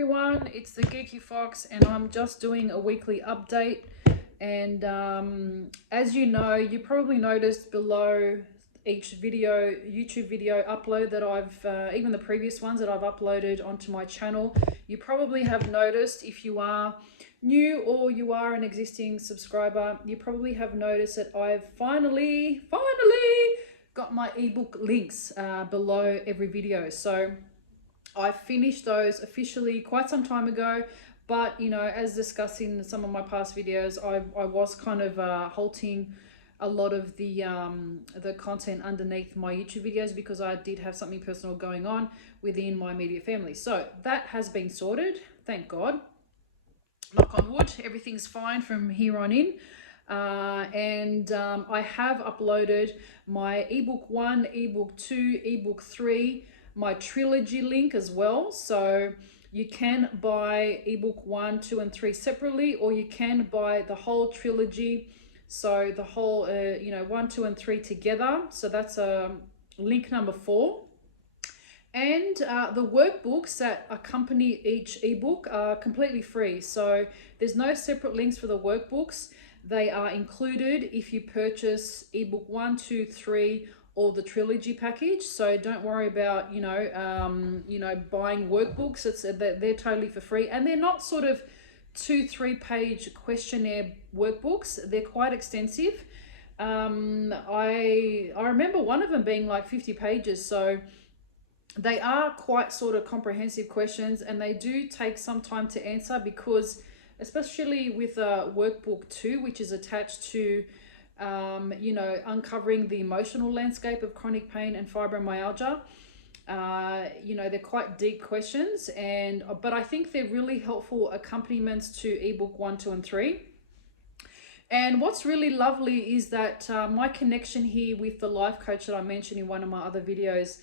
everyone, it's the Geeky Fox and I'm just doing a weekly update. And as you know, you probably noticed below each video, YouTube video upload that I've, even the previous ones that I've uploaded onto my channel, you probably have noticed, if you are new or you are an existing subscriber, you probably have noticed that I've finally got my ebook links below every video. So I finished those officially quite some time ago, but you know, as discussed in some of my past videos, I was kind of halting a lot of the content underneath my YouTube videos because I did have something personal going on within my immediate family. So that has been sorted, thank God. Knock on wood, everything's fine from here on in. I have uploaded my ebook 1, ebook 2, ebook 3, my trilogy link as well. So you can buy ebook 1, 2 and 3 separately, or you can buy the whole trilogy, so the whole 1, 2 and 3 together. So that's link number 4. And the workbooks that accompany each ebook are completely free, so there's no separate links for the workbooks. They are included if you purchase ebook 1, 2, 3 or the trilogy package. So don't worry about buying workbooks. They're totally for free, and they're not sort of 2-3 page questionnaire workbooks. They're quite extensive. I remember one of them being like 50 pages, so they are quite sort of comprehensive questions, and they do take some time to answer because, especially with workbook 2, which is attached to uncovering the emotional landscape of chronic pain and fibromyalgia. They're quite deep questions, but I think they're really helpful accompaniments to ebook 1, 2 and 3. And what's really lovely is that my connection here with the life coach that I mentioned in one of my other videos,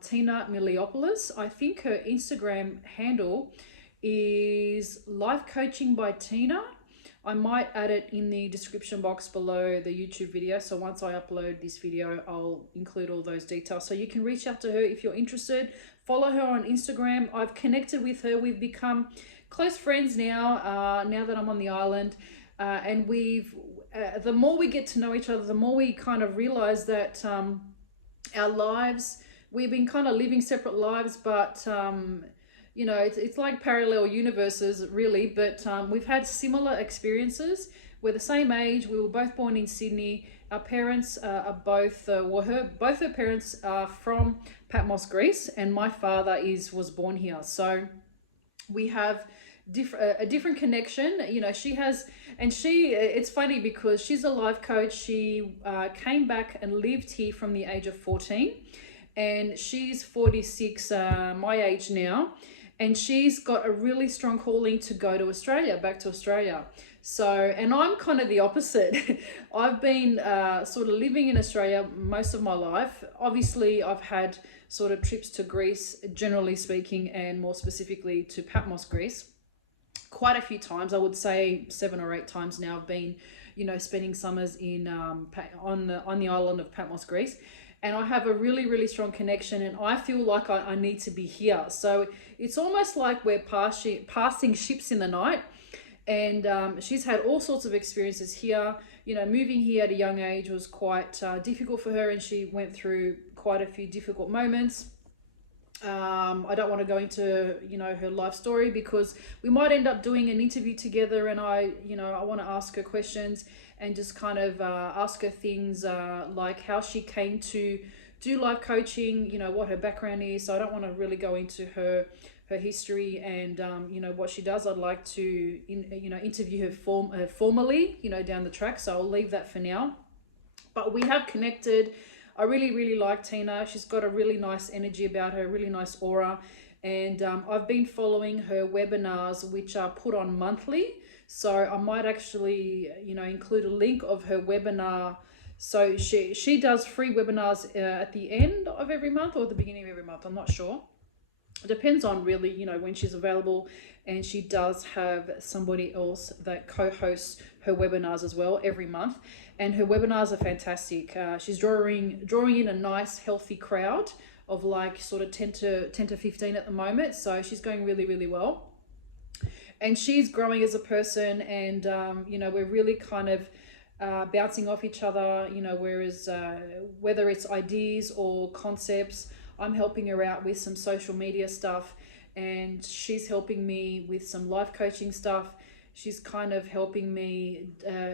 Tina Miliopoulos, I think her Instagram handle is Life Coaching by Tina. I might add it in the description box below the YouTube video. So once I upload this video, I'll include all those details. So you can reach out to her if you're interested. Follow her on Instagram. I've connected with her. We've become close friends now, now that I'm on the island. And the more we get to know each other, the more we kind of realize that our lives, we've been kind of living separate lives, but it's like parallel universes really, but we've had similar experiences. We're the same age. We were both born in Sydney. Our parents are both her parents are from Patmos, Greece, and my father was born here. So we have a different connection. It's funny because she's a life coach. She came back and lived here from the age of 14, and she's 46, my age now. And she's got a really strong calling to go to Australia, back to Australia. So, and I'm kind of the opposite. I've been sort of living in Australia most of my life. Obviously, I've had sort of trips to Greece, generally speaking, and more specifically to Patmos, Greece, quite a few times. I would say 7 or 8 times now. I've been, spending summers in on the island of Patmos, Greece. And I have a really, really strong connection, and I feel like I need to be here. So it's almost like we're passing ships in the night. And she's had all sorts of experiences here. Moving here at a young age was quite difficult for her, and she went through quite a few difficult moments. I don't want to go into, her life story because we might end up doing an interview together, and I want to ask her questions and just kind of ask her things like how she came to do life coaching, what her background is. So I don't want to really go into her history and, what she does. I'd like to, interview her formally, down the track. So I'll leave that for now. But we have connected. I really, really like Tina. She's got a really nice energy about her, really nice aura. And I've been following her webinars, which are put on monthly. So I might actually, include a link of her webinar. So she does free webinars at the end of every month or the beginning of every month. I'm not sure. It depends on really, when she's available. And she does have somebody else that co-hosts her webinars as well every month. And her webinars are fantastic. She's drawing in a nice, healthy crowd of like sort of 10 to 15 at the moment. So she's going really, really well. And she's growing as a person, and, you know, we're really kind of bouncing off each other, you know, whereas whether it's ideas or concepts, I'm helping her out with some social media stuff, and she's helping me with some life coaching stuff. She's kind of helping me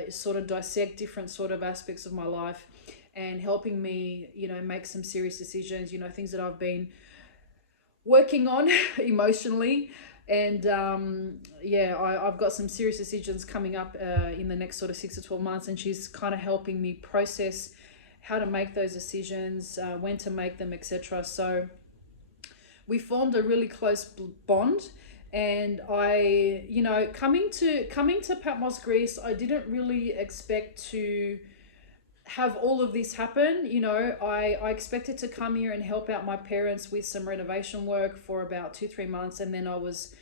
sort of dissect different sort of aspects of my life, and helping me, you know, make some serious decisions, you know, things that I've been working on emotionally. And yeah, I've got some serious decisions coming up in the next sort of 6 to 12 months, and she's kind of helping me process how to make those decisions, when to make them, etc. So we formed a really close bond. And I, you know, coming to Patmos, Greece, I didn't really expect to have all of this happen. You know, I expected to come here and help out my parents with some renovation work for about 2-3 months, and then I was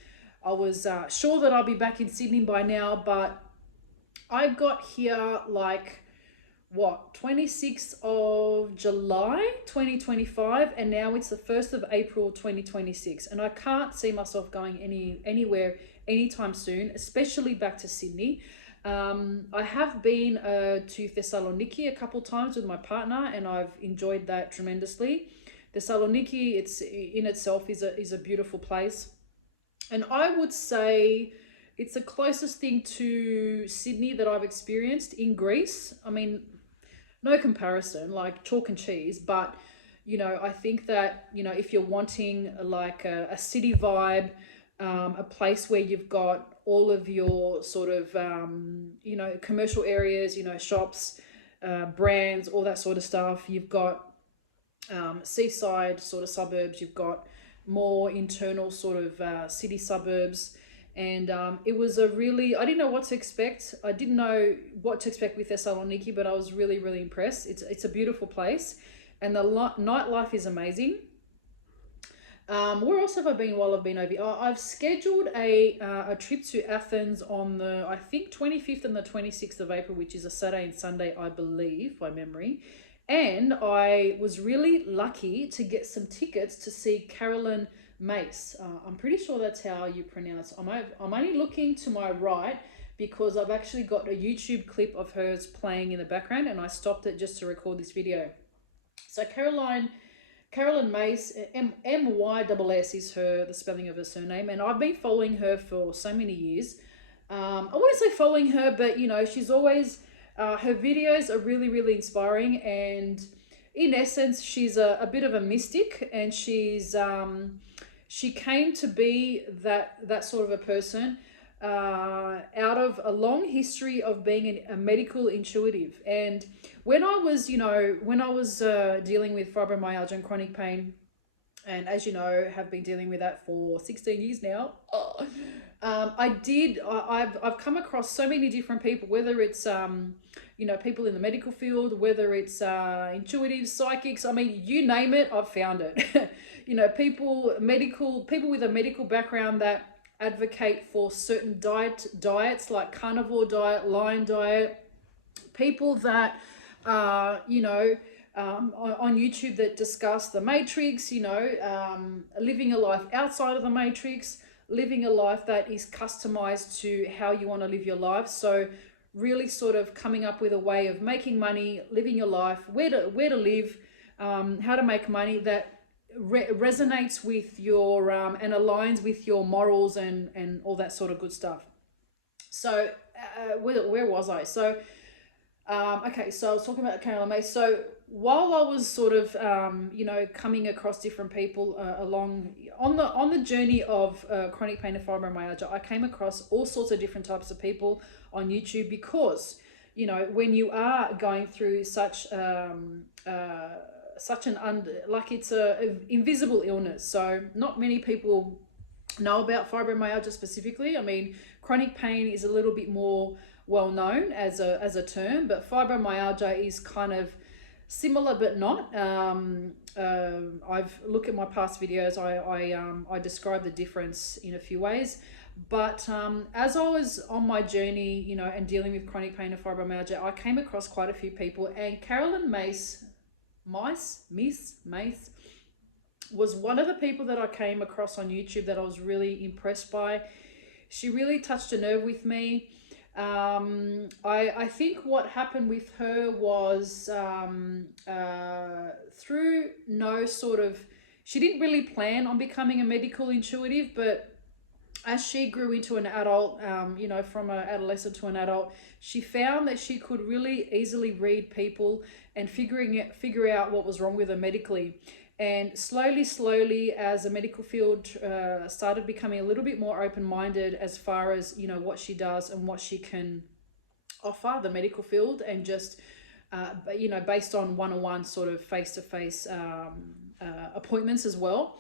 sure that I'll be back in Sydney by now. But I got here like what, 26th of July 2025, and now it's the 1st of April 2026, and I can't see myself going anywhere anytime soon, especially back to Sydney. I have been to Thessaloniki a couple times with my partner, and I've enjoyed that tremendously. Thessaloniki, it's in itself is a beautiful place, and I would say it's the closest thing to Sydney that I've experienced in Greece. I mean, no comparison, like chalk and cheese, but you know, I think that, you know, if you're wanting like a city vibe, a place where you've got all of your sort of, you know, commercial areas, you know, shops, brands, all that sort of stuff. You've got seaside sort of suburbs. You've got more internal sort of city suburbs. And it was a really, I didn't know what to expect. I didn't know what to expect with Thessaloniki, but I was really, really impressed. It's a beautiful place, and the nightlife is amazing. Where else have I been while I've been over here? I've scheduled a trip to Athens on the, I think, 25th and the 26th of April, which is a Saturday and Sunday, I believe, by memory. And I was really lucky to get some tickets to see Carolyn, Myss. I'm pretty sure that's how you pronounce it. I'm only looking to my right because I've actually got a YouTube clip of hers playing in the background, and I stopped it just to record this video. So Carolyn Myss, M-Y-S-S is the spelling of her surname, and I've been following her for so many years. I wouldn't say following her, but you know, she's always, her videos are really, really inspiring, and in essence, she's a bit of a mystic, and she came to be that sort of a person out of a long history of being a medical intuitive. And when I was dealing with fibromyalgia and chronic pain, and as you know, have been dealing with that for 16 years now, I've come across so many different people, whether it's you know, people in the medical field, whether it's intuitives, psychics, I mean, you name it, I've found it. You know, people with a medical background that advocate for certain diets like carnivore diet, lion diet, people that you know, on YouTube that discuss the matrix, you know, living a life outside of the matrix, living a life that is customized to how you want to live your life. So really sort of coming up with a way of making money, living your life, where to live, how to make money that resonates with your and aligns with your morals and all that sort of good stuff. So where was I? So okay, so I was talking about Carolyn Myss. So while I was sort of you know, coming across different people along on the journey of chronic pain and fibromyalgia, I came across all sorts of different types of people on YouTube, because you know, when you are going through such like it's a invisible illness, so not many people know about fibromyalgia specifically. I mean, chronic pain is a little bit more well known as a term, but fibromyalgia is kind of similar but not. I've looked at my past videos. I describe the difference in a few ways, but as I was on my journey, you know, and dealing with chronic pain and fibromyalgia, I came across quite a few people, and Carolyn Myss, was one of the people that I came across on YouTube that I was really impressed by. She really touched a nerve with me. I think what happened with her was through no sort of, she didn't really plan on becoming a medical intuitive, but as she grew into an adult, from an adolescent to an adult, she found that she could really easily read people and figure out what was wrong with her medically. And slowly, as the medical field started becoming a little bit more open-minded as far as, what she does and what she can offer the medical field, and just, based on one-on-one sort of face-to-face appointments as well.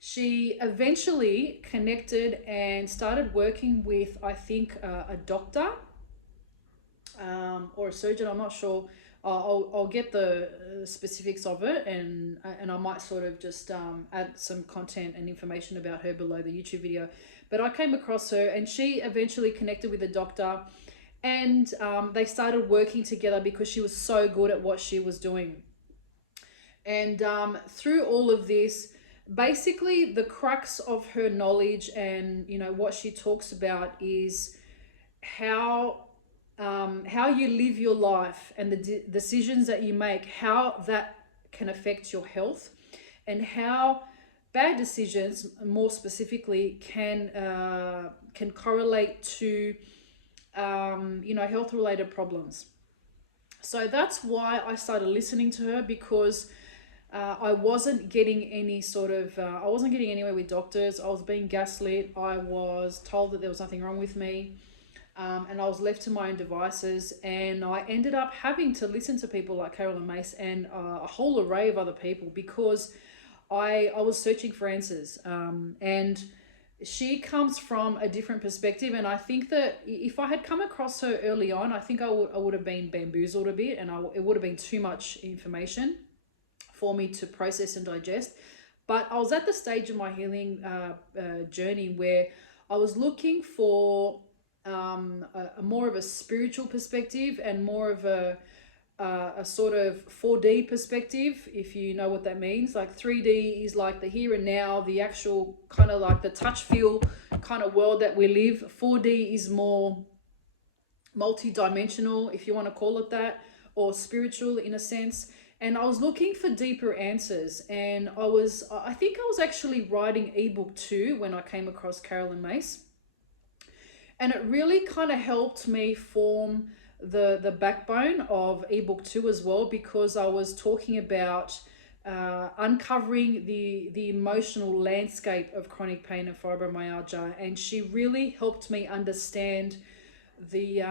She eventually connected and started working with, I think, a doctor or a surgeon. I'm not sure. I'll get the specifics of it, and I might sort of just add some content and information about her below the YouTube video. But I came across her, and she eventually connected with a doctor, and they started working together because she was so good at what she was doing. And through all of this, basically the crux of her knowledge and what she talks about is how you live your life and the decisions that you make, how that can affect your health, and how bad decisions, more specifically, can correlate to health related problems. So that's why I started listening to her, because I wasn't getting any sort of, I wasn't getting anywhere with doctors. I was being gaslit. I was told that there was nothing wrong with me. And I was left to my own devices. And I ended up having to listen to people like Carolyn, Myss, and a whole array of other people, because I was searching for answers. And she comes from a different perspective. And I think that if I had come across her early on, I think I would have been bamboozled a bit, and it would have been too much information for me to process and digest. But I was at the stage of my healing journey where I was looking for a more of a spiritual perspective, and more of a sort of 4D perspective, if you know what that means. Like 3D is like the here and now, the actual kind of like the touch feel kind of world that we live. 4D is more multi-dimensional, if you want to call it that, or spiritual in a sense. And I was looking for deeper answers, and I think I was actually writing ebook 2 when I came across Carolyn, Myss. And it really kind of helped me form the backbone of ebook 2 as well, because I was talking about uncovering the emotional landscape of chronic pain and fibromyalgia. And she really helped me understand the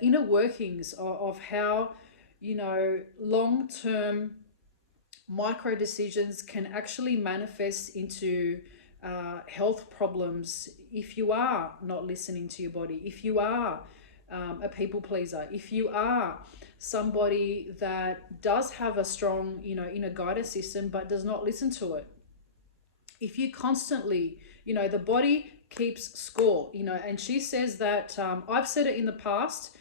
inner workings of how long-term micro decisions can actually manifest into health problems if you are not listening to your body, if you are a people pleaser, if you are somebody that does have a strong inner guidance system but does not listen to it. If you constantly, the body keeps score, and she says that, I've said it in the past,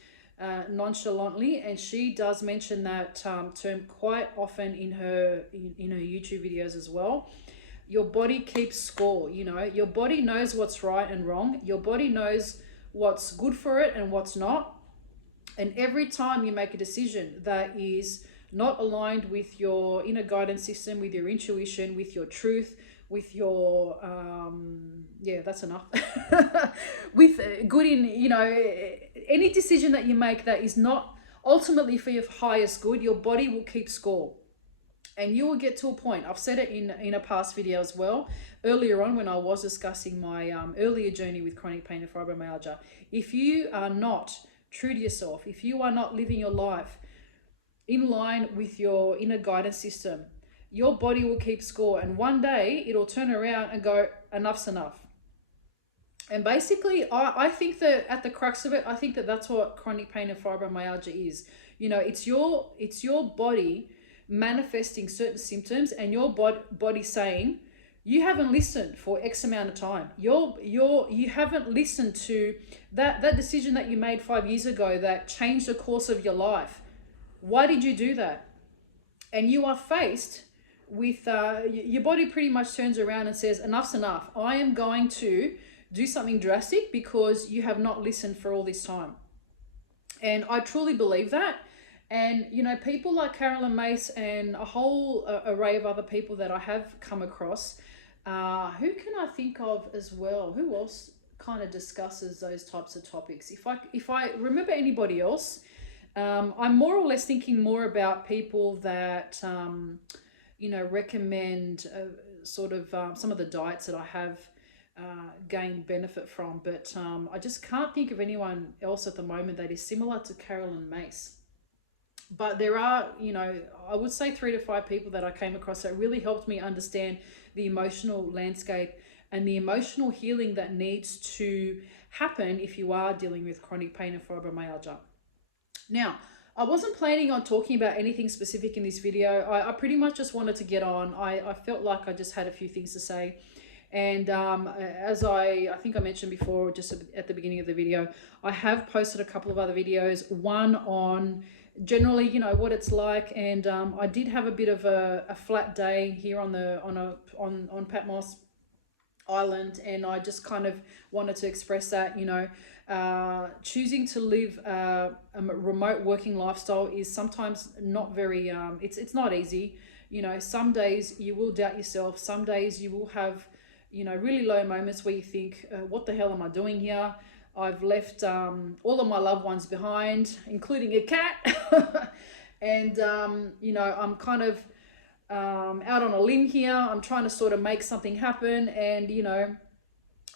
nonchalantly, and she does mention that term quite often in her YouTube videos as well. Your body keeps score. Your body knows what's right and wrong. Your body knows what's good for it and what's not. And every time you make a decision that is not aligned with your inner guidance system, with your intuition, with your truth, with your that's enough with good in any decision that you make that is not ultimately for your highest good, your body will keep score. And you will get to a point, I've said it in a past video as well, earlier on when I was discussing my earlier journey with chronic pain and fibromyalgia. If you are not true to yourself, if you are not living your life in line with your inner guidance system, your body will keep score, and one day it'll turn around and go, enough's enough. And basically, I think that at the crux of it, I think that that's what chronic pain and fibromyalgia is. It's your body manifesting certain symptoms, and your body saying, you haven't listened for X amount of time. You haven't listened to that decision that you made 5 years ago that changed the course of your life. Why did you do that? And you are faced with your body pretty much turns around and says, enough's enough. I am going to do something drastic because you have not listened for all this time. And I truly believe that. And, you know, people like Carolyn, Myss, and a whole array of other people that I have come across. Who can I think of as well? Who else kind of discusses those types of topics? If I remember anybody else, I'm more or less thinking more about people that, you know, recommend sort of some of the diets that I have gained benefit from. But I just can't think of anyone else at the moment that is similar to Carolyn, Myss. But there are, you know, I would say 3 to 5 people that I came across that really helped me understand the emotional landscape and the emotional healing that needs to happen if you are dealing with chronic pain and fibromyalgia. Now, I wasn't planning on talking about anything specific in this video. I pretty much just wanted to get on. I felt like I just had a few things to say. And as I think I mentioned before, just at the beginning of the video, I have posted a couple of other videos, one on generally, you know, what it's like. And I did have a bit of a flat day here on Patmos Island, and I just kind of wanted to express that, you know, choosing to live a remote working lifestyle is sometimes not very, it's not easy. You know, some days you will doubt yourself. Some days you will have, you know, really low moments where you think, what the hell am I doing here? I've left all of my loved ones behind, including a cat. And, you know, I'm kind of out on a limb here. I'm trying to sort of make something happen. And, you know,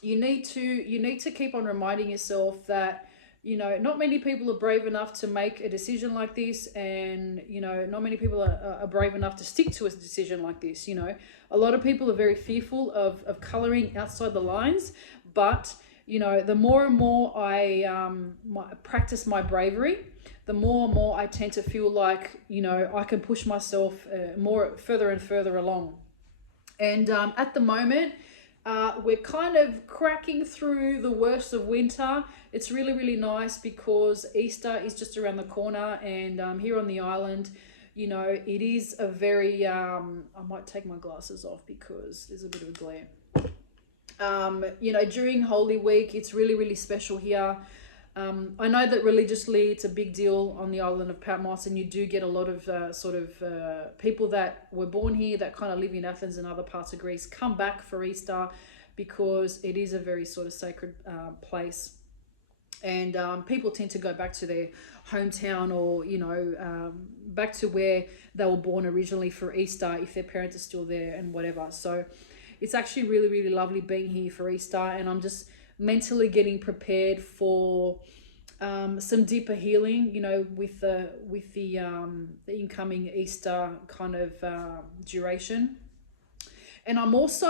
you need to keep on reminding yourself that, you know, not many people are brave enough to make a decision like this. And, you know, not many people are brave enough to stick to a decision like this. You know, a lot of people are very fearful of coloring outside the lines. But, you know, the more and more I practice my bravery, the more and more I tend to feel like, you know, I can push myself further and further along. And at the moment, we're kind of cracking through the worst of winter. It's really, really nice because Easter is just around the corner. And here on the island, you know, it is a very, I might take my glasses off because there's a bit of a glare. You know, during Holy Week, it's really, really special here. I know that religiously it's a big deal on the island of Patmos, and you do get a lot of people that were born here that kind of live in Athens and other parts of Greece come back for Easter because it is a very sort of sacred place. And people tend to go back to their hometown or, you know, back to where they were born originally for Easter if their parents are still there and whatever. So it's actually really, really lovely being here for Easter, and I'm just mentally getting prepared for some deeper healing, you know, with the incoming Easter kind of duration. And I'm also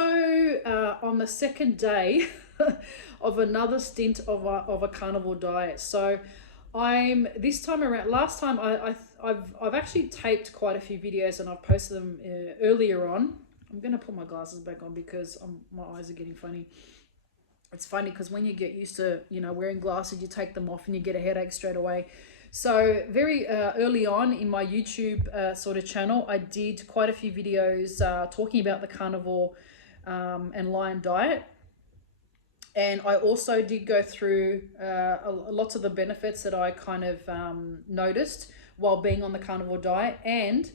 on the second day of another stint of a carnivore diet. So I'm this time around. Last time I've actually taped quite a few videos and I've posted them earlier on. I'm gonna put my glasses back on because my eyes are getting funny. It's funny because when you get used to, you know, wearing glasses, you take them off and you get a headache straight away. So very early on in my YouTube sort of channel, I did quite a few videos talking about the carnivore and lion diet. And I also did go through lots of the benefits that I kind of noticed while being on the carnivore diet. And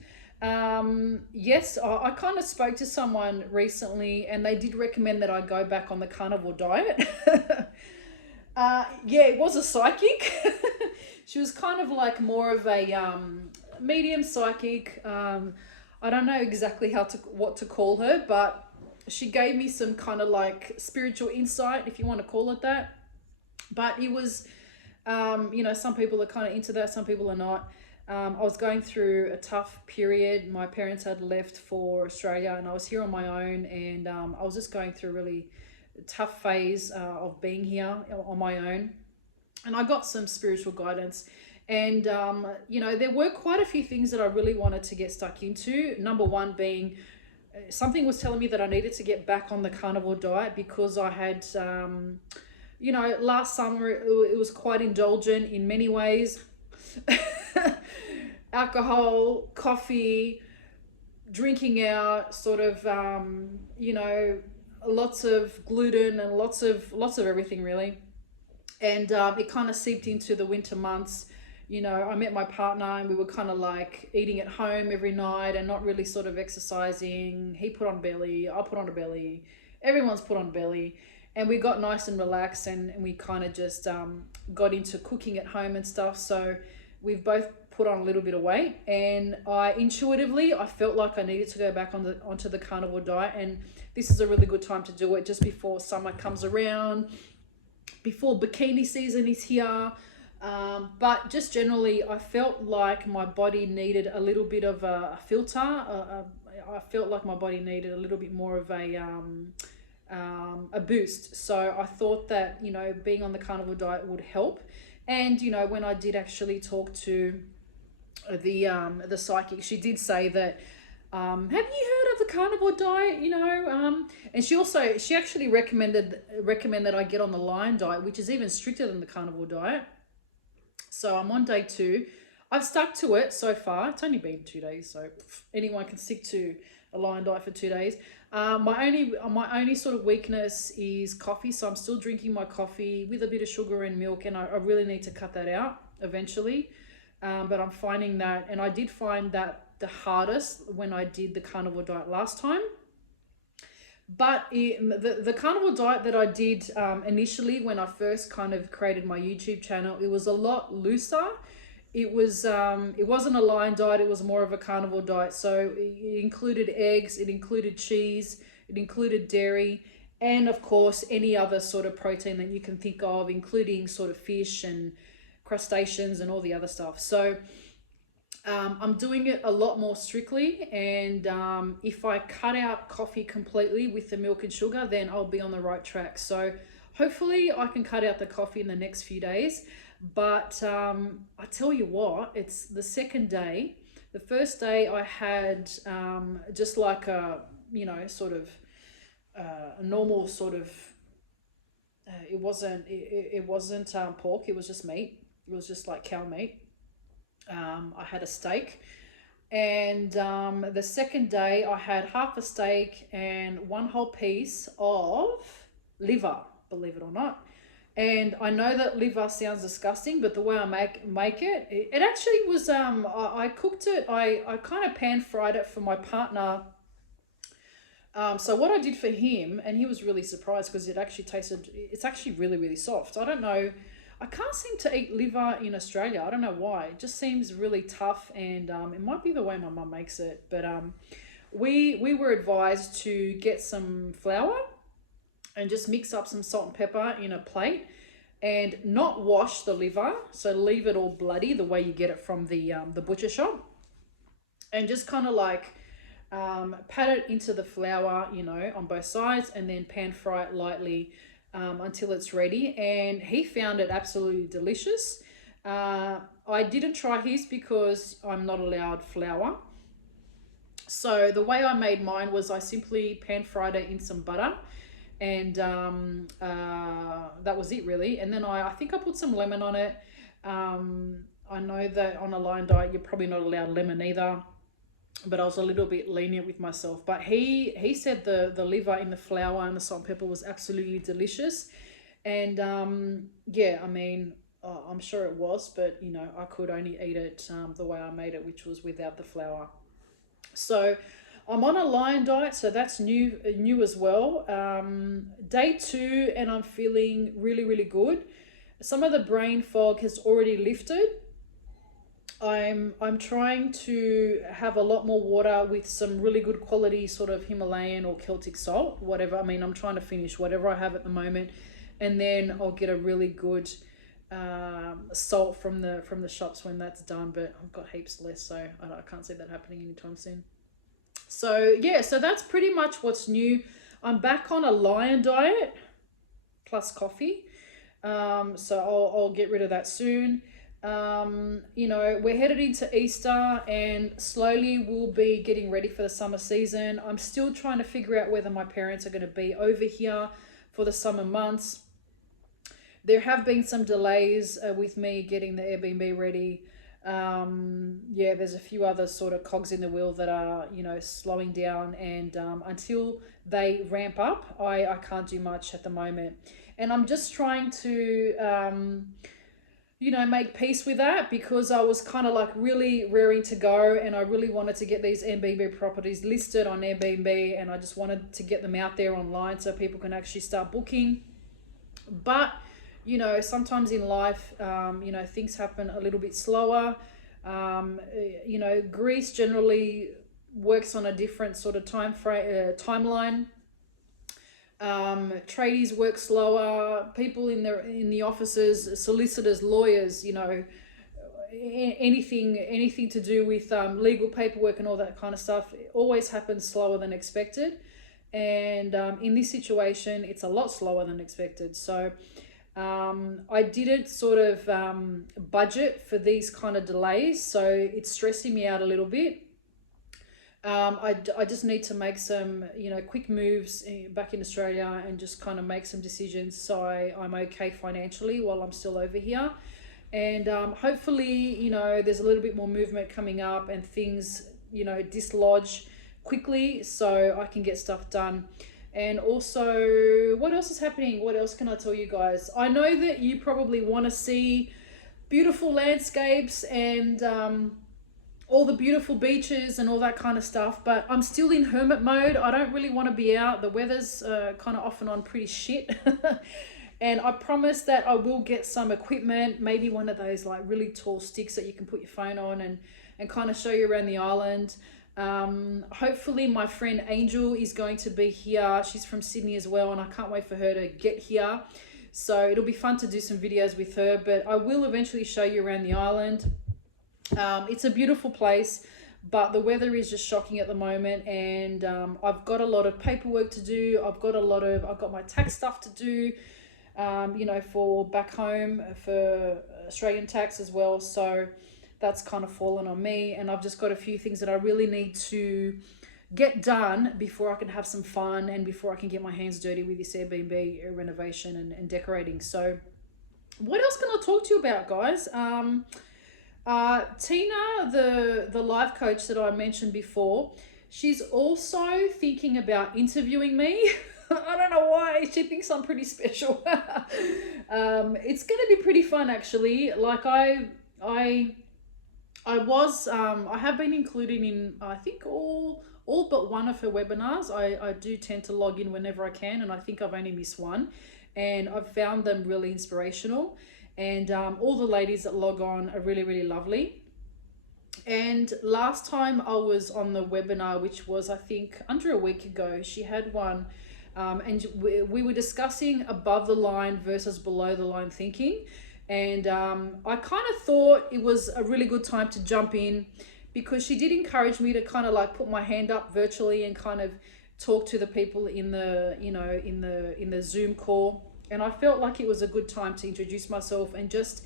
yes, I kind of spoke to someone recently and they did recommend that I go back on the carnivore diet. Yeah, it was a psychic. She was kind of like more of a medium psychic. I don't know exactly what to call her, but she gave me some kind of like spiritual insight, if you want to call it that. But it was, you know, some people are kind of into that, some people are not. I was going through a tough period. My parents had left for Australia and I was here on my own, and I was just going through a really tough phase of being here on my own. And I got some spiritual guidance, and you know, there were quite a few things that I really wanted to get stuck into. Number one being, something was telling me that I needed to get back on the carnivore diet because I had, you know, last summer it was quite indulgent in many ways. Alcohol, coffee, drinking out, sort of, you know, lots of gluten and lots of everything really. And it kind of seeped into the winter months. You know, I met my partner and we were kind of like eating at home every night and not really sort of exercising. He put on belly, I put on a belly, everyone's put on belly. And we got nice and relaxed, and we kind of just got into cooking at home and stuff. So we've both put on a little bit of weight, and I felt like I needed to go back onto the carnivore diet. And this is a really good time to do it, just before summer comes around, before bikini season is here. But just generally, I felt like my body needed a little bit of a filter. I felt like my body needed a little bit more of a boost. So I thought that, you know, being on the carnivore diet would help. And, you know, when I did actually talk to the psychic, she did say that, have you heard of the carnivore diet? You know, and she actually recommended I get on the lion diet, which is even stricter than the carnivore diet. So I'm on day 2. I've stuck to it so far. It's only been 2 days, so anyone can stick to a lion diet for 2 days. My only sort of weakness is coffee, so I'm still drinking my coffee with a bit of sugar and milk, and I really need to cut that out eventually. But I'm finding that, and I did find that the hardest when I did the carnivore diet last time. But the carnivore diet that I did initially, when I first kind of created my YouTube channel, it was a lot looser. It wasn't a lion diet, it was more of a carnivore diet. So it included eggs, it included cheese, it included dairy, and of course any other sort of protein that you can think of, including sort of fish and crustaceans and all the other stuff. So I'm doing it a lot more strictly, and if I cut out coffee completely with the milk and sugar, then I'll be on the right track. So hopefully I can cut out the coffee in the next few days. But I tell you what, it's the second day. The first day I had just like a, you know, sort of a normal sort of, it wasn't pork, it was just meat. It was just like cow meat. I had a steak, and the second day I had half a steak and one whole piece of liver, believe it or not. And I know that liver sounds disgusting, but the way I make it, it actually was, I cooked it, I kind of pan fried it for my partner. So what I did for him, and he was really surprised because it's actually really, really soft. I don't know, I can't seem to eat liver in Australia. I don't know why. It just seems really tough, and it might be the way my mum makes it. But we were advised to get some flour and just mix up some salt and pepper in a plate, and not wash the liver. So leave it all bloody the way you get it from the butcher shop, and just kind of like pat it into the flour, you know, on both sides, and then pan fry it lightly until it's ready. And he found it absolutely delicious. I didn't try his because I'm not allowed flour. So the way I made mine was I simply pan fried it in some butter, and that was it really. And then I think I put some lemon on it. I know that on a lion diet you're probably not allowed lemon either, but I was a little bit lenient with myself. But he said the liver in the flour and the salt and pepper was absolutely delicious. And yeah, I mean, I'm sure it was, but you know, I could only eat it the way I made it, which was without the flour. So I'm on a lion diet, so that's new as well. Day 2, and I'm feeling really, really good. Some of the brain fog has already lifted. I'm trying to have a lot more water with some really good quality sort of Himalayan or Celtic salt, whatever. I mean, I'm trying to finish whatever I have at the moment, and then I'll get a really good salt from the shops when that's done. But I've got heaps less, so I can't see that happening anytime soon. So yeah, so that's pretty much what's new. I'm back on a lion diet plus coffee, so I'll get rid of that soon. You know, we're headed into Easter, and slowly we'll be getting ready for the summer season. I'm still trying to figure out whether my parents are going to be over here for the summer months. There have been some delays with me getting the Airbnb ready. Yeah, there's a few other sort of cogs in the wheel that are, you know, slowing down, and until they ramp up, I can't do much at the moment. And I'm just trying to, you know, make peace with that, because I was kind of like really raring to go, and I really wanted to get these Airbnb properties listed on Airbnb, and I just wanted to get them out there online so people can actually start booking. But you know, sometimes in life, you know, things happen a little bit slower. You know, Greece generally works on a different sort of timeline. Tradies work slower. People in the offices, solicitors, lawyers, you know, anything to do with legal paperwork and all that kind of stuff, it always happens slower than expected. And in this situation, it's a lot slower than expected. So I didn't sort of budget for these kind of delays, so it's stressing me out a little bit. I just need to make some, you know, quick moves back in Australia, and just kind of make some decisions so I'm okay financially while I'm still over here. And hopefully, you know, there's a little bit more movement coming up, and things, you know, dislodge quickly so I can get stuff done. And also, what else is happening? What else can I tell you guys? I know that you probably want to see beautiful landscapes and all the beautiful beaches and all that kind of stuff, but I'm still in hermit mode. I don't really want to be out. The weather's kind of off and on pretty shit. And I promise that I will get some equipment, maybe one of those like really tall sticks that you can put your phone on, and kind of show you around the island. Hopefully my friend Angel is going to be here. She's from Sydney as well, and I can't wait for her to get here. So it'll be fun to do some videos with her, but I will eventually show you around the island. It's a beautiful place, but the weather is just shocking at the moment, and I've got a lot of paperwork to do. I've got my tax stuff to do, you know, for back home, for Australian tax as well. So that's kind of fallen on me, and I've just got a few things that I really need to get done before I can have some fun, and before I can get my hands dirty with this Airbnb renovation and decorating. So what else can I talk to you about, guys? Tina, the life coach that I mentioned before, she's also thinking about interviewing me. I don't know why. She thinks I'm pretty special. It's going to be pretty fun, actually. Like I have been included in, I think, all but one of her webinars. I do tend to log in whenever I can, and I think I've only missed one, and I've found them really inspirational. And all the ladies that log on are really, really lovely. And last time I was on the webinar, which was, I think, under a week ago, she had one, and we were discussing above the line versus below the line thinking. And I kind of thought it was a really good time to jump in, because she did encourage me to kind of like put my hand up virtually and kind of talk to the people in the, you know, in the Zoom call. And I felt like it was a good time to introduce myself and just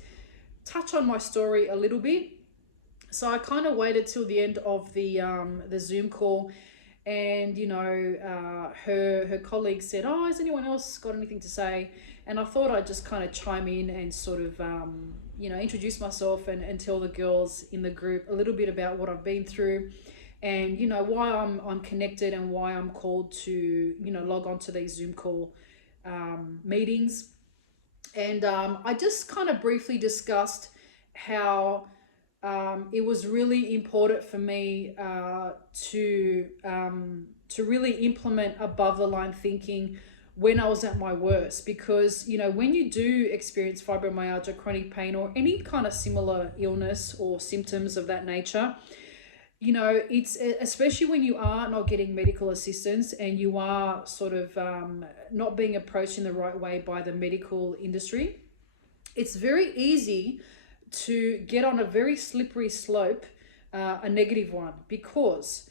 touch on my story a little bit. So I kind of waited till the end of the Zoom call, and you know, her colleague said, "Oh, has anyone else got anything to say?" And I thought I'd just kind of chime in and sort of you know, introduce myself and tell the girls in the group a little bit about what I've been through, and you know, why I'm connected, and why I'm called to, you know, log on to these Zoom call meetings. And I just kind of briefly discussed how it was really important for me to really implement above the line thinking when I was at my worst, because you know, when you do experience fibromyalgia, chronic pain, or any kind of similar illness or symptoms of that nature, you know, it's especially when you are not getting medical assistance, and you are sort of not being approached in the right way by the medical industry, it's very easy to get on a very slippery slope, a negative one, because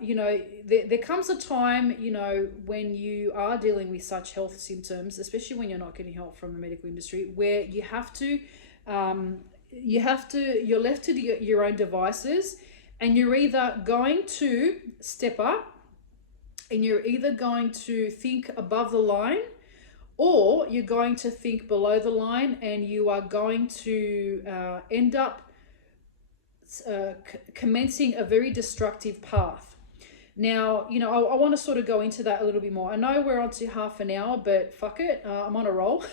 you know, there comes a time, you know, when you are dealing with such health symptoms, especially when you're not getting help from the medical industry, where you're left to your own devices, and you're either going to step up, and you're either going to think above the line, or you're going to think below the line, and you are going to end up commencing a very destructive path. Now, you know, I want to sort of go into that a little bit more. I know we're on to half an hour, but fuck it, I'm on a roll.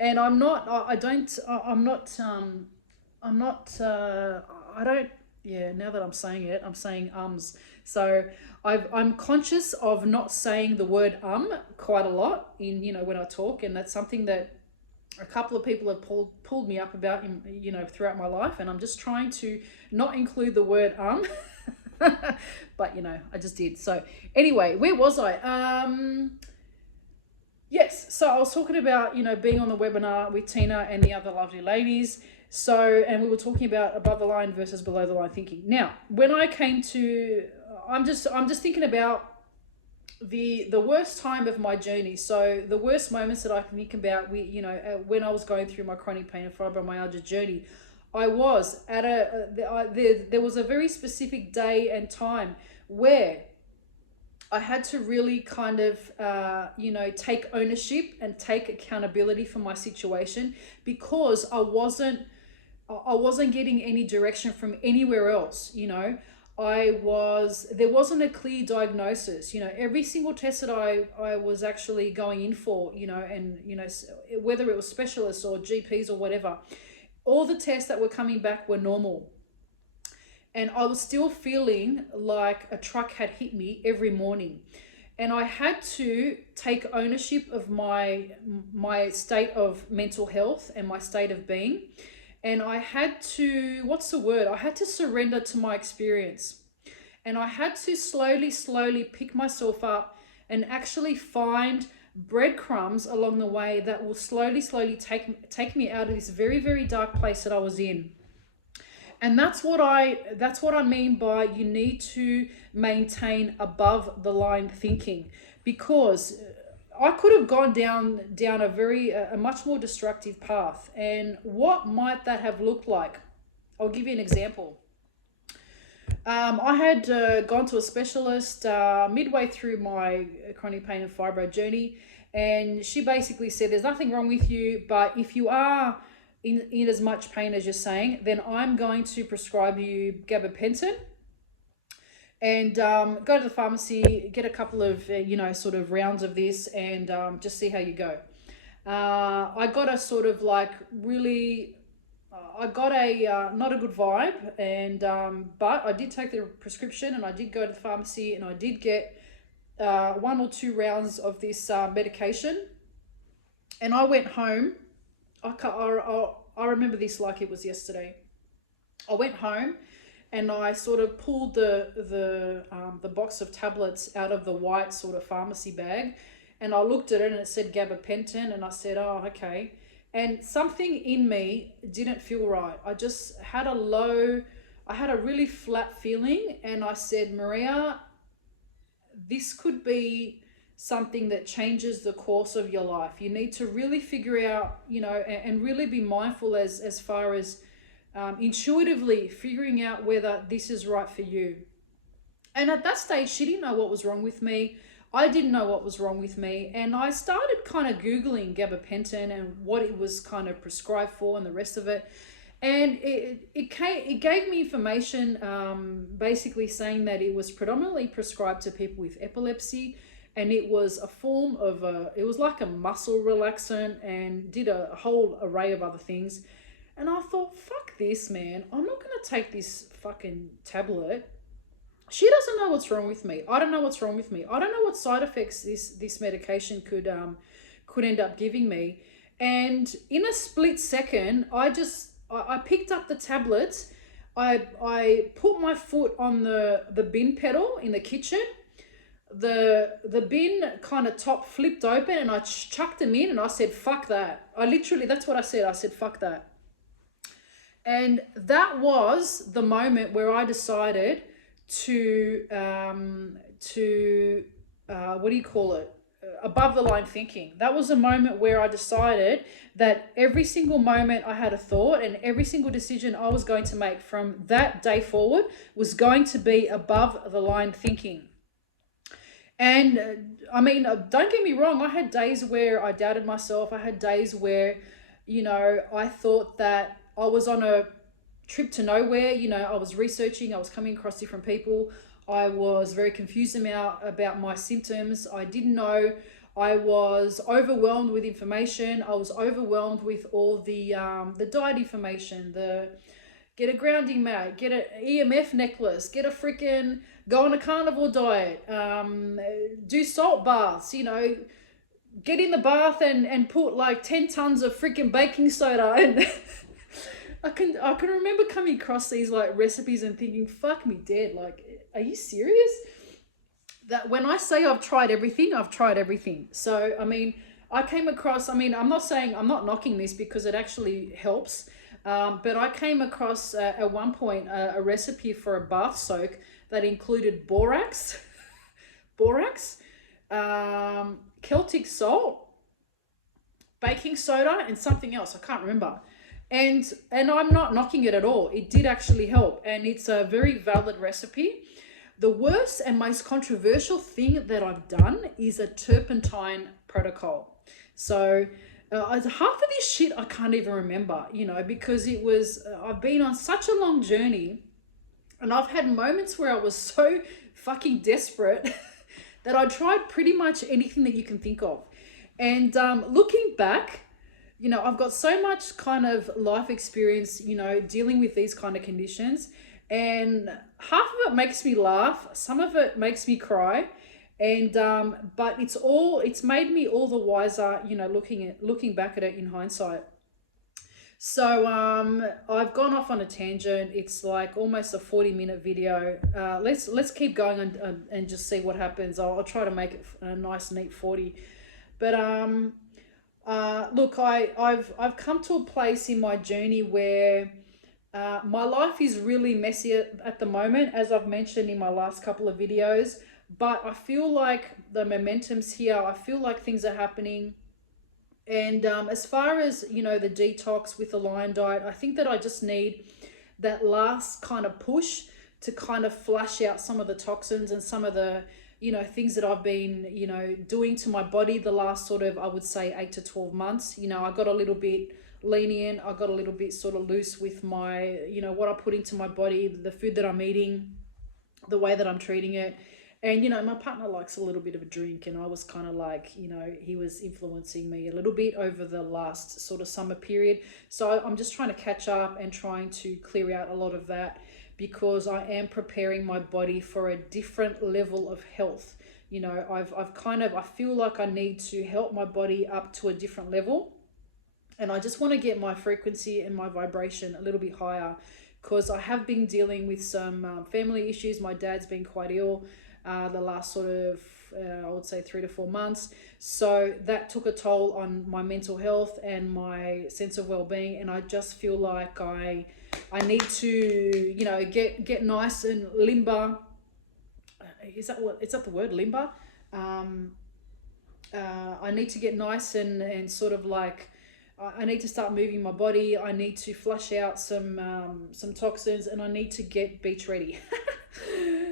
And I'm not, I don't, I'm not, I don't, yeah, now that I'm saying it, I'm saying ums. So I'm conscious of not saying the word quite a lot in, you know, when I talk, and that's something that a couple of people have pulled me up about, you know, throughout my life, and I'm just trying to not include the word but you know, I just did. So anyway, where was I? Yes, so I was talking about, you know, being on the webinar with Tina and the other lovely ladies. So, and we were talking about above the line versus below the line thinking. Now, when I came to, I'm just thinking about the worst time of my journey. So the worst moments that I can think about, you know, when I was going through my chronic pain and fibromyalgia journey, I was at there was a very specific day and time where I had to really kind of, you know, take ownership and take accountability for my situation, because I wasn't getting any direction from anywhere else. You know, there wasn't a clear diagnosis. You know, every single test that I was actually going in for, you know, and, you know, whether it was specialists or GPs or whatever, all the tests that were coming back were normal. And I was still feeling like a truck had hit me every morning. And I had to take ownership of my state of mental health and my state of being. And I had to, what's the word? I had to surrender to my experience. And I had to slowly pick myself up and actually find breadcrumbs along the way that will slowly take me out of this very, very dark place that I was in. And that's what I mean by you need to maintain above the line thinking, because I could have gone down a much more destructive path. And what might that have looked like? I'll give you an example. I had gone to a specialist midway through my chronic pain and fibro journey, and she basically said, there's nothing wrong with you, but if you are in as much pain as you're saying, then I'm going to prescribe you gabapentin, and go to the pharmacy, get a couple of, you know, sort of rounds of this, and just see how you go. I got a sort of like really, I got a not a good vibe, and but I did take the prescription, and I did go to the pharmacy, and I did get 1 or 2 rounds of this medication, and I went home. I remember this like it was yesterday. I went home and I sort of pulled the box of tablets out of the white sort of pharmacy bag, and I looked at it and it said gabapentin, and I said, oh, okay. And something in me didn't feel right. I just had I had a really flat feeling, and I said, Maria, this could be something that changes the course of your life. You need to really figure out, you know, and really be mindful as far as intuitively figuring out whether this is right for you. And at that stage, she didn't know what was wrong with me. I didn't know what was wrong with me. And I started kind of Googling gabapentin and what it was kind of prescribed for and the rest of it. And it gave me information basically saying that it was predominantly prescribed to people with epilepsy, and it was a form of it was like a muscle relaxant, and did a whole array of other things. And I thought, fuck this, man. I'm not going to take this fucking tablet. She doesn't know what's wrong with me. I don't know what's wrong with me. I don't know what side effects this medication could end up giving me. And in a split second, I picked up the tablets. I put my foot on the bin pedal in the kitchen. The bin kind of top flipped open, and I chucked them in, and I said, fuck that. That's what I said. I said, fuck that. And that was the moment where I decided to what do you call it? Above the line thinking. That was a moment where I decided that every single moment I had a thought, and every single decision I was going to make from that day forward was going to be above the line thinking. And I mean, don't get me wrong, I had days where I doubted myself. I had days where, you know, I thought that I was on a trip to nowhere. You know, I was researching, I was coming across different people. I was very confused about my symptoms. I didn't know. I was overwhelmed with information. I was overwhelmed with all the diet information, the get a grounding mat, get an EMF necklace, get a freaking, go on a carnivore diet, do salt baths, you know, get in the bath and put like 10 tons of freaking baking soda. And I can remember coming across these like recipes and thinking, fuck me dead, like, are you serious? That when I say I've tried everything, I've tried everything. So, I mean, I came across, I mean, I'm not knocking this because it actually helps. But I came across at one point a recipe for a bath soak that included borax, Celtic salt, baking soda, and something else. I can't remember. And I'm not knocking it at all. It did actually help, and it's a very valid recipe. The worst and most controversial thing that I've done is a turpentine protocol. So half of this shit I can't even remember, you know, because it was, I've been on such a long journey, and I've had moments where I was so fucking desperate that I tried pretty much anything that you can think of. And looking back, you know, I've got so much kind of life experience, you know, dealing with these kind of conditions, and half of it makes me laugh, some of it makes me cry. And but it's made me all the wiser, you know, looking back at it in hindsight. So I've gone off on a tangent. It's like almost a 40-minute video. Let's keep going and just see what happens. I'll try to make it a nice neat 40. But look, I've come to a place in my journey where my life is really messy at the moment, as I've mentioned in my last couple of videos. But I feel like the momentum's here. I feel like things are happening. And as far as, you know, the detox with the Lion diet, I think that I just need that last kind of push to kind of flush out some of the toxins and some of the, you know, things that I've been, you know, doing to my body the last sort of, I would say, 8 to 12 months. You know, I got a little bit lenient. I got a little bit sort of loose with my, you know, what I put into my body, the food that I'm eating, the way that I'm treating it. And, you know, my partner likes a little bit of a drink, and I was kind of like, you know, he was influencing me a little bit over the last sort of summer period. So I'm just trying to catch up and trying to clear out a lot of that, because I am preparing my body for a different level of health. You know, I feel like I need to help my body up to a different level. And I just want to get my frequency and my vibration a little bit higher, because I have been dealing with some family issues. My dad's been quite ill the last sort of, I would say 3 to 4 months. So that took a toll on my mental health and my sense of well-being. And I just feel like I need to, you know, get nice and limber. Is that the word, limber? I need to get nice and sort of like, I need to start moving my body. I need to flush out some toxins, and I need to get beach ready.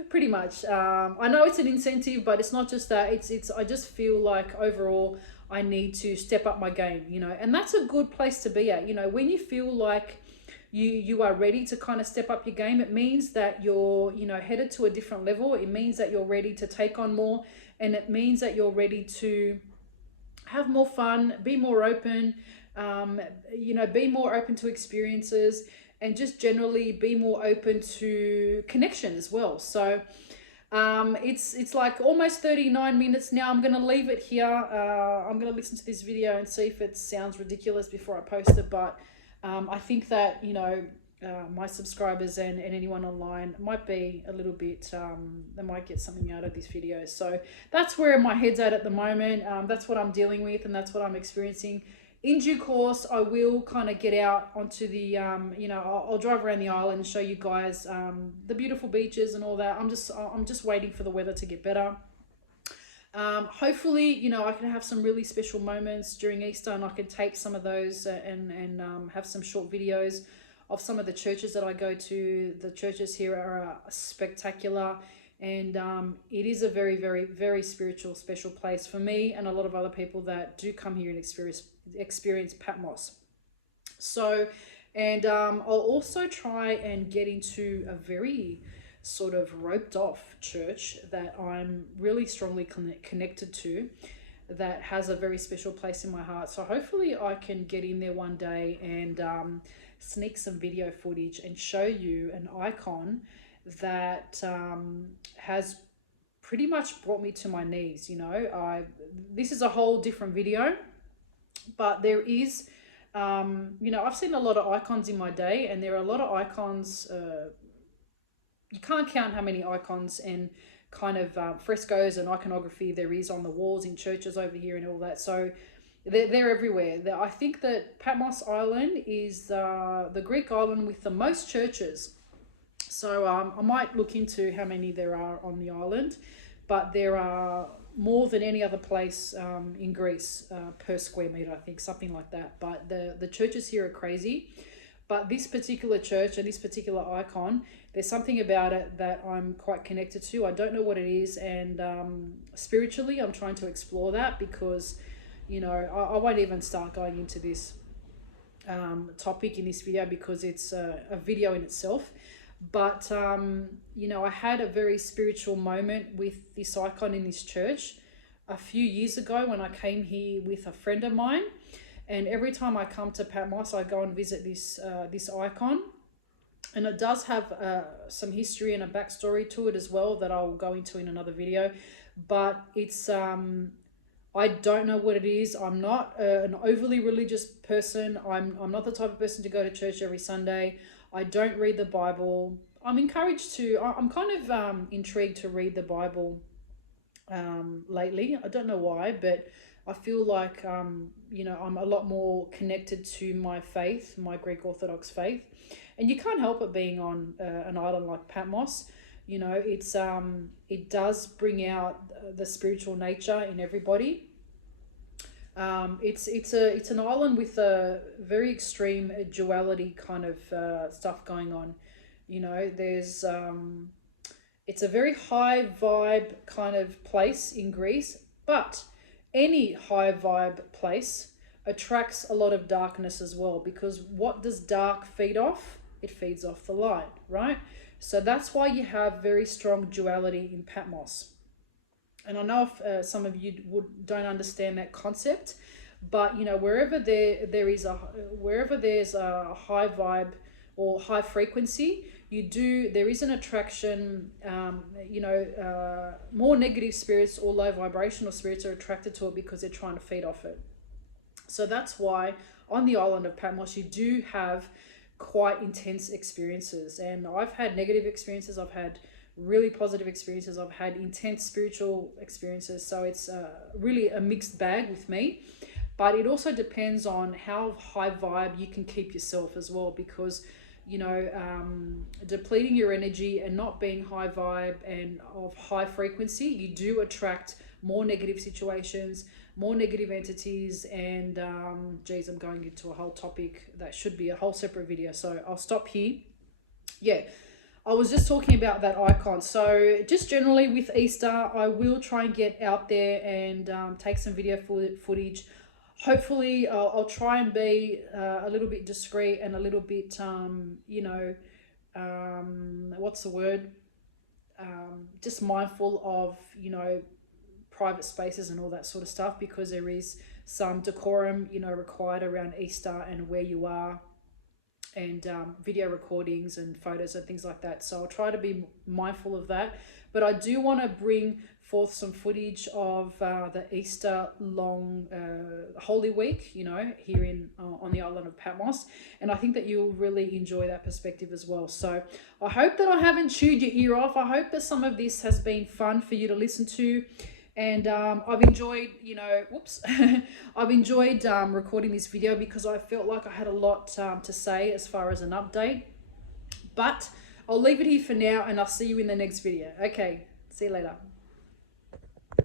Pretty much. I know it's an incentive, but it's not just that. It's I just feel like overall I need to step up my game, you know, and that's a good place to be at. You know, when you feel like you are ready to kind of step up your game, it means that you're, you know, headed to a different level. It means that you're ready to take on more, and it means that you're ready to have more fun, be more open, you know, be more open to experiences, and just generally be more open to connection as well. So it's like almost 39 minutes now. I'm going to leave it here. I'm going to listen to this video and see if it sounds ridiculous before I post it. But I think that, you know, my subscribers and anyone online might be a little bit, they might get something out of this video. So that's where my head's at the moment. That's what I'm dealing with, and that's what I'm experiencing. In due course, I will kind of get out onto the, you know, I'll drive around the island and show you guys the beautiful beaches and all that. I'm just waiting for the weather to get better. Hopefully, you know, I can have some really special moments during Easter, and I can take some of those and have some short videos of some of the churches that I go to. The churches here are spectacular. And it is a very, very, very spiritual, special place for me and a lot of other people that do come here and experience Patmos. So And I'll also try and get into a very sort of roped off church that I'm really strongly connected to, that has a very special place in my heart. So hopefully I can get in there one day and sneak some video footage and show you an icon that has pretty much brought me to my knees. You know, this is a whole different video, but there is, you know, I've seen a lot of icons in my day, and there are a lot of icons. You can't count how many icons and kind of frescoes and iconography there is on the walls in churches over here and all that. So they're everywhere. I think that Patmos Island is the Greek island with the most churches. So I might look into how many there are on the island, but there are more than any other place in Greece per square meter, I think, something like that. But the churches here are crazy. But this particular church and this particular icon, there's something about it that I'm quite connected to. I don't know what it is, and spiritually I'm trying to explore that, because, you know, I won't even start going into this topic in this video because it's a video in itself. But, you know, I had a very spiritual moment with this icon in this church a few years ago when I came here with a friend of mine. And every time I come to Patmos, I go and visit this icon. And it does have some history and a backstory to it as well that I'll go into in another video. But it's, I don't know what it is. I'm not an overly religious person. I'm not the type of person to go to church every Sunday. I don't read the Bible. I'm encouraged to, I'm kind of intrigued to read the Bible lately. I don't know why, but I feel like, you know, I'm a lot more connected to my faith, my Greek Orthodox faith. And you can't help it being on an island like Patmos. You know, it's it does bring out the spiritual nature in everybody. It's an island with a very extreme duality kind of stuff going on. You know, there's it's a very high vibe kind of place in Greece, but any high vibe place attracts a lot of darkness as well, because what does dark feed off? It feeds off the light, right? So that's why you have very strong duality in Patmos. And I know if some of you don't understand that concept, but you know, wherever there's a high vibe or high frequency, there is an attraction. You know, more negative spirits or low vibrational spirits are attracted to it because they're trying to feed off it. So that's why on the island of Patmos you do have quite intense experiences, and I've had negative experiences, I've had really positive experiences, I've had intense spiritual experiences. So it's really a mixed bag with me, but it also depends on how high vibe you can keep yourself as well, because you know, depleting your energy and not being high vibe and of high frequency, you do attract more negative situations, more negative entities. And geez, I'm going into a whole topic that should be a whole separate video, so I'll stop here. Yeah, I was just talking about that icon. So just generally with Easter, I will try and get out there and take some video footage. Hopefully I'll try and be a little bit discreet and a little bit, you know, what's the word? Just mindful of, you know, private spaces and all that sort of stuff, because there is some decorum, you know, required around Easter and where you are, and video recordings and photos and things like that. So I'll try to be mindful of that. But I do want to bring forth some footage of the Easter long Holy Week, you know, here on the island of Patmos. And I think that you'll really enjoy that perspective as well. So I hope that I haven't chewed your ear off. I hope that some of this has been fun for you to listen to. And I've enjoyed, you know, I've enjoyed recording this video because I felt like I had a lot to say as far as an update. But I'll leave it here for now, and I'll see you in the next video. Okay, see you later.